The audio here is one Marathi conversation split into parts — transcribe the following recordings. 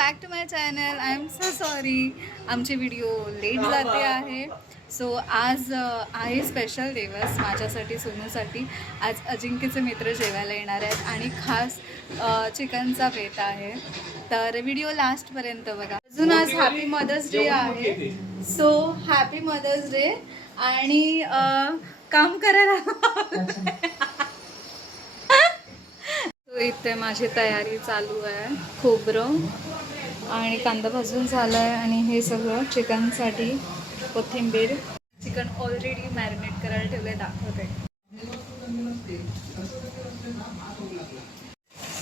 Back to my channel. I am so sorry, आमचे व्हिडिओ लेट जाते आहे. सो आज आहे स्पेशल दिवस माझ्यासाठी, सोनूसाठी. आज अजिंक्यचे मित्र जेवायला येणार आहेत आणि खास चिकनचा बेत आहे. तर व्हिडिओ लास्टपर्यंत बघा. अजून आज हॅपी मदर्स डे आहे. So happy mother's day. आणि काम करायला इथे माझी तयारी चालू आहे. खोबरं आणि कांदा भाजून झाला आहे आणि हे सगळं चिकनसाठी कोथिंबीर. चिकन ऑलरेडी मॅरिनेट करायला ठेवलं आहे, दाखवते.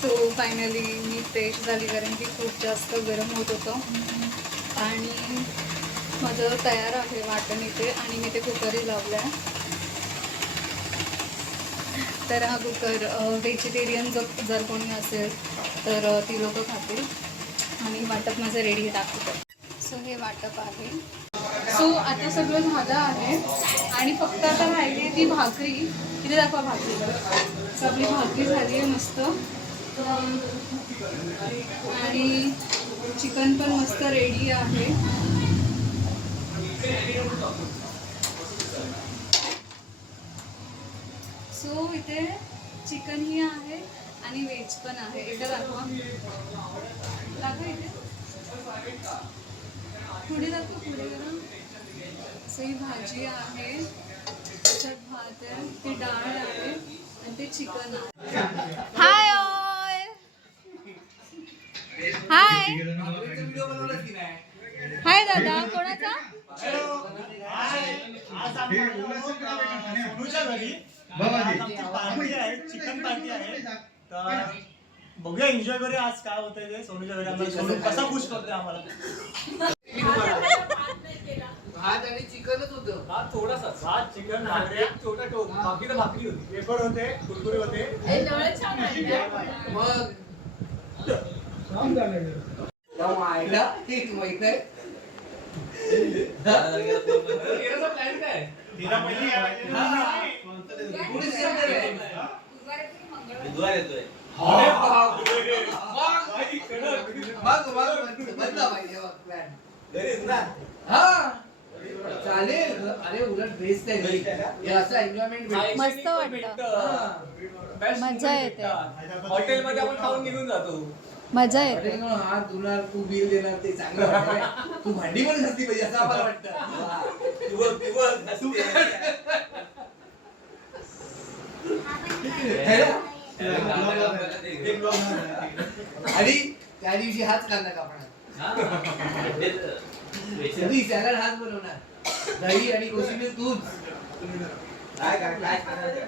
सो फायनली मी फ्रेश झाली कारण की खूप जास्त गरम होत होतं. आणि माझं तयार आहे वाटण इथे आणि मी ते कुकरही लावलं आहे. तर हा कुकर व्हेजिटेरियन जर कोणी असेल तर ती लोकं खातील. आणि वाटप माझं रेडी दाखवतं. सो हे वाटप आहे. सो आता सगळं झालं आहे आणि फक्त आता राहिली आहे ती भाकरी. तिथे दाखवा भाकरी. सगळी भाकरी झाली आहे मस्त आणि चिकन पण मस्त रेडी आहे. सो इथे चिकनही आहे आणि व्हेज पण आहे. एकदा दाखवा इथे पुढे दाखवा, पुढे करा. सो ही भाजी आहे, त्याच्यात भात आहे, ती डाळ आहे आणि ते चिकन आहे. हाय ऑल, हाय हाय दादा. कोणाचा? पार्टी आहे, चिकन पार्टी आहे. तर बघूया, एन्जॉय करूया. आज काय होतंय ते सोनूच्या घरी. आम्हाला सोनू कसा खुश करतोय आम्हाला. भात आणि चिकनच होतं. भात थोडासा, भात चिकन एक छोटा टोक, बाकी तर भाकरी होती. पेपर होते, कुरकुरी होते. मग आईला एक माहित आहे. प्लॅन काय? तिला पहिली बुधवार येतोय. चालेल. अरे उलट बेस्ट आहे. असं एन्जॉयमेंट मस्त वाटतं, मजा येते. हॉटेल मध्ये आपण खाऊन निघून जातो. मजा येते. हात धुणार, तू बिल देणार, ते चांगलं वाटतं. तू भांडी पण घासली पाहिजे असं आम्हाला वाटतं. आणि त्या दिवशी हाच कांदा कापणार, सॅलड हाच बनवणार, दही आणि कोशिंबीर तूच. काय खाणार? त्याचा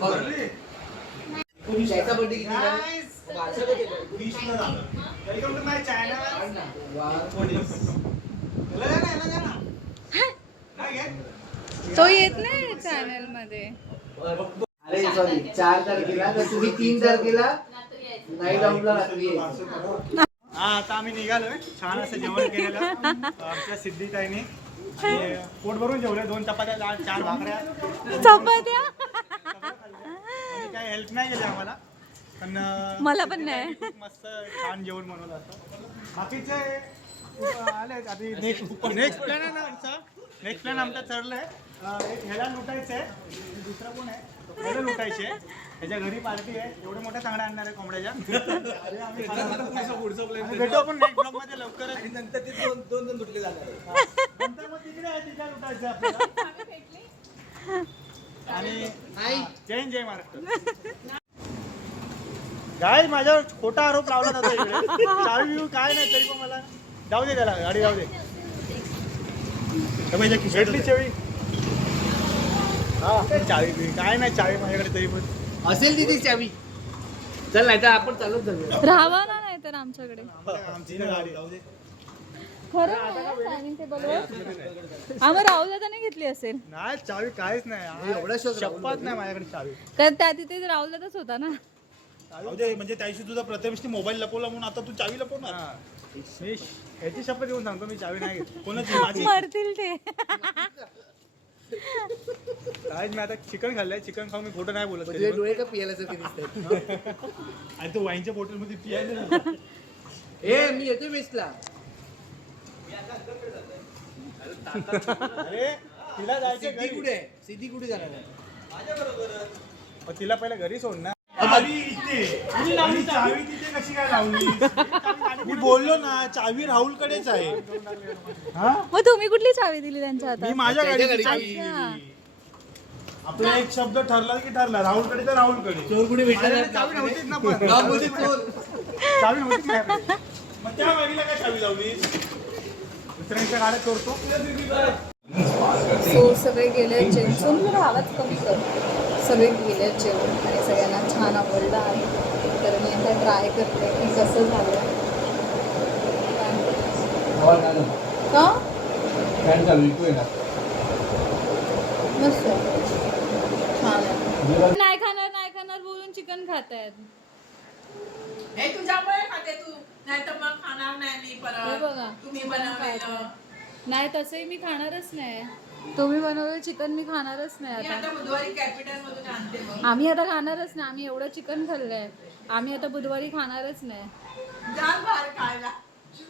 बर्थडे किती तो येत नाही चॅनल मध्ये. अरे सॉरी, 4 तारखेला. तर तुम्ही 3 तारखेला नाईट आउटला रात्री. हा, आता आम्ही निघालोय. छान असं जेवण केलेलं आमच्या सिद्धीताईने. पोट भरून जेवले. 2 चपात्या, 4 भाकऱ्या. चपात्या काय हेल्प नाही केली आम्हाला, पण मला पण नाही. मस्त छान जेवण बनवलं असं. बाकीचे आले. आधी नेक्स्ट प्लॅन आहे ना आमचा. नेक्स्ट प्लॅन आमचा ठरलाय. एक ह्याला लुटायचंय, दुसरा कोण आहे ह्याला लुटायचे. ह्याच्या घरी पार्टी आहे. एवढे मोठ्या चांगल्या आणणार आहे कोंबड्याच्या. भेटू आपण नेक्स्ट ब्लॉग मध्ये लवकरच. नंतर ते दोन लुटले जाणार. नंतर मग तिकडे आहे, तिच्या लुटायचं आपल्याला. आणि जय महाराष्ट्र. काय माझ्यावर खोटा आरोप लावला जातो इकडे. चावी बिवी काय नाही, तरी पण मला जाऊ दे, त्याला गाडी जाऊ दे. भेटली चावी. हा, चावी बिवी काय नाही, चावी माझ्याकडे तरी पण असेल तिथे चावी. चल, नाही तर आपण चालत जाऊया. राहावा ना, नाही तर आमच्याकडे. आमची गाडी जाऊ दे. खरं टायमिंग टेबलवर आम्ही राहुल दादाने घेतली असेल. नाही, चावी काहीच नाही. एवढा शपथ नाही माझ्याकडे चावी. तर त्या तिथे राहुल दादाच होता ना. म्हणजे त्याशी तुझा प्रथमेशने मोबाईल लपवला म्हणून आता तू चावी लपवणार. मी ह्याची शपथ घेऊन सांगतो, मी चावी नाही घेतली. कोणाची? माझी. मरतील ते. आज मी आता चिकन खाल्लंय, चिकन खाऊन मी खोटं नाही बोलत तुझे तरी पण. डोळे का पियाल्यासारखे दिसतात आणि तो वाईनच्या बॉटलमध्ये पियायला ए मी येतो वेस्टला. अरे तिला जायचं सिद्धी घरी. कुठे आहे? सिद्धी कुठे जाणार आहे? मग तिला पहिला घरी सोड ना. चावी इथे आणि चावी तिथे कशी काय लावली? मी बोललो ना चावी राहुल कडेच आहे. हा मग तुम्ही कुठली चावी दिली त्यांच्या मी हातात? माझ्या त्याच्या गाडीची घरी चावी अच्छा. दिली. आपला एक शब्द ठरला की ठरला. राहुलकडे तर राहुलकडे. चोर कुठे भेटला माझ्याकडे चावी नव्हतीच ना पण. चावी नव्हतीच माझ्याकडे. मग त्या गाडीला काय चावी लावली? दुसऱ्यांच्या गाड्या चोरतो. सो सगळे गेले जेवण. सोनू जरा आवाज कमी कर. सगळे गेले जेवण आणि सगळ्यांना छान आवडलं आहे. तर मी आता ट्राय करते की कसं झालं. का मस्त छान आहे. नाही खाणार बोलून चिकन खात आहेत. हे तुझ्यामुळे खाते तू, नाही तर मग खाणार नाही मी हे परत. बघा तुम्ही बनवलेलं. नाही तसंही मी खाणारच नाही. तुम्ही बनवलेलं चिकन मी खाणारच नाही मी आता. आता बुधवारी कॅपिटल मधून आणते मग. आम्ही आता खाणारच नाही. आम्ही एवढं चिकन खाल्लंय. आम्ही आता बुधवारी खाणारच नाही. जा बाहेर खायला.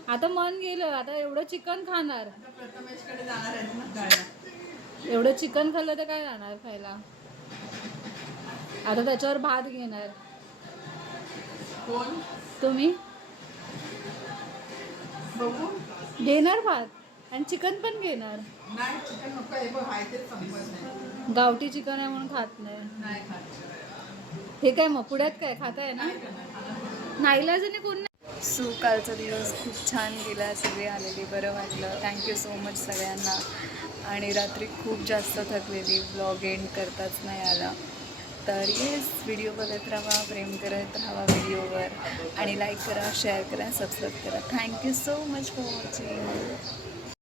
आता मन गेलं. आता एवढं चिकन खाणार. आता प्रथमेशकडे जाणार आहेत मग खायला. एवढं चिकन खाल्लं तर काय जाणार खायला. आता त्याच्यावर भात घेणार. कोण? तुम्ही बघू. घेणार भात आणि चिकन पण घेणार. नाही चिकन नको, हे बघ आहे तेच संपत नाही. गावठी चिकन आहे म्हणून खात नाही. नाही खात. हे काय मग पुण्यात काय खाताय ना? नाईलाजाने कोण नाही. सो कालचा दिवस खूप छान गेला. सगळे आलेले बरं वाटलं. थँक्यू सो मच सगळ्यांना. आणि रात्री खूप जास्त थकलेली. व्लॉग एंड करताच नाही आला. तर येस व्हिडिओ बघत राहा, प्रेम करत राहा व्हिडिओवर आणि लाईक करा, शेअर करा, सबस्क्राईब करा. Thank you so much for watching.